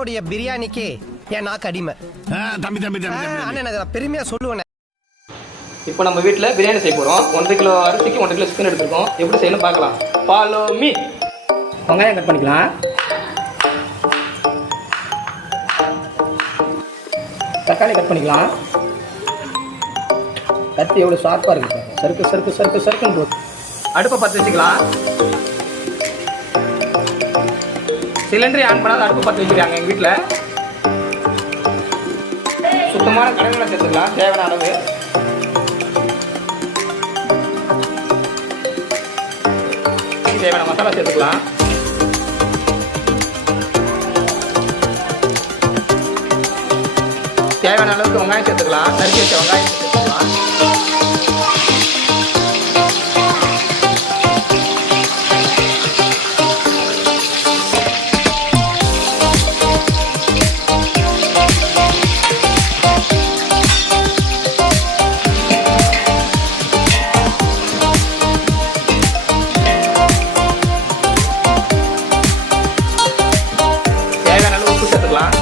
அண்ணனுடைய பிரியாணிக்கு என் நாக்கு அடிமை. அண்ணன் பெருமையா சொல்லுவேன். இப்போ நம்ம வீட்டில் பிரியாணி செய்ய போகிறோம். 1.5 கிலோ அரிசிக்கு 1.5 கிலோ சிக்கன் எடுத்துருக்கோம். எப்படி செய்யணும் பார்க்கலாம். Follow me. வெங்காயம் கட் பண்ணிக்கலாம். தக்காளி கட் பண்ணிக்கலாம். கத்தி எவ்வளோ ஷார்ப்பாக இருக்குது. சறுக்குன்னு போட்டு அடுப்பை பற்ற வச்சுக்கலாம். சிலிண்டரை ஆன் பண்ணாத அடுப்பை பற்ற வச்சுருக்காங்க எங்கள் வீட்டில். சுத்தமான கடலை சேர்த்துக்கலாம் தேவையான அளவு. தேவையான மசாலா சேர்த்துக்கலாம். தேவையான அளவுக்கு வெங்காயம் சேர்த்துக்கலாம். நறுக்கி வச்ச வெங்காயம் சேர்த்துக்கலாம். தேவையான அளவு உப்பு சேர்த்துக்கலாம்.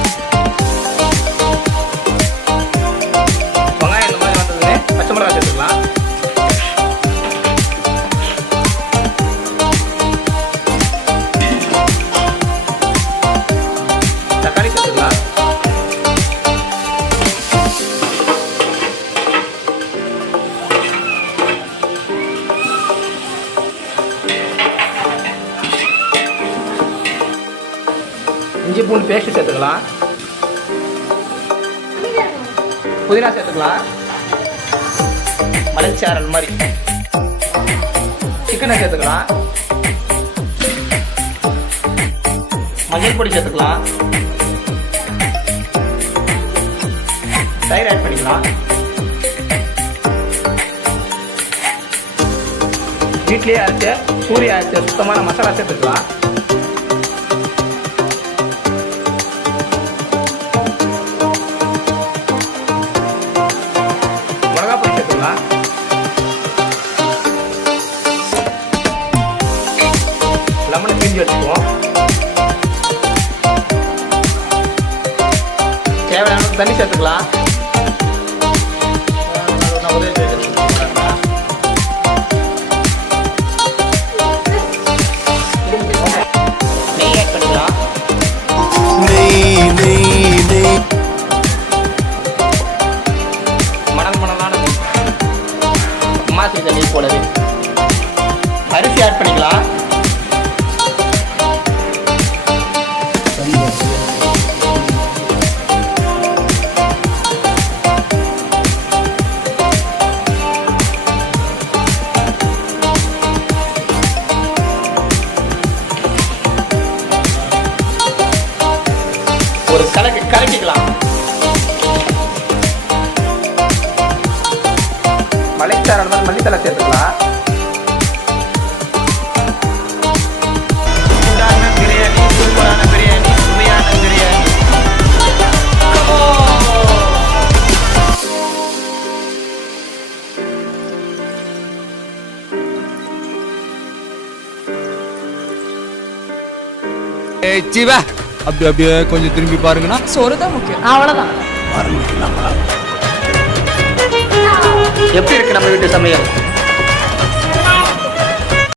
வெங்காயம் இந்த மாதிரி வந்ததுன்னு பச்சை மிளகாய் சேர்த்துக்கலாம். தக்காளி சேர்த்துக்கலாம். இஞ்சி பூண்டு பேஸ்ட் சேர்த்துக்கலாம். புதினா சேர்த்துக்கலாம். மலைச்சாரல் மாதிரி சிக்கனை சேர்த்துக்கலாம். மஞ்சள் பொடி சேர்த்துக்கலாம். தயிர் ஆட் பண்ணிக்கலாம். வீட்லேயே அரைச்ச சூரிய அரைச்ச சுத்தமான மசாலா சேர்த்துக்கலாம். மிளகாய் பொடி சேர்த்துக்கலாம். லெமனை பிழிஞ்சு வச்சுக்குவோம். தேவையான அளவுக்கு தண்ணி சேர்த்துக்கலாம். நெய் ஆட் பண்ணிக்கலாம். மணலான நெய். அம்மா செய்த நெய் போலவே. அரிசி ஆட் பண்ணிக்கலாம். ஒரு கலக்கிக்கலாம். மலைச்சாரல் மாதிரி மல்லித்தலை சேர்த்துக்கலாம். பிரியாணி சூப்பரான பிரியாணி, சுவையான பிரியாணி. அப்படியே கொஞ்சம் திரும்பி பாருங்கன்னா சோறு தான் முக்கியம். அவ்வளவுதான். எப்படி இருக்கு நம்ம வீட்டு சமையல்?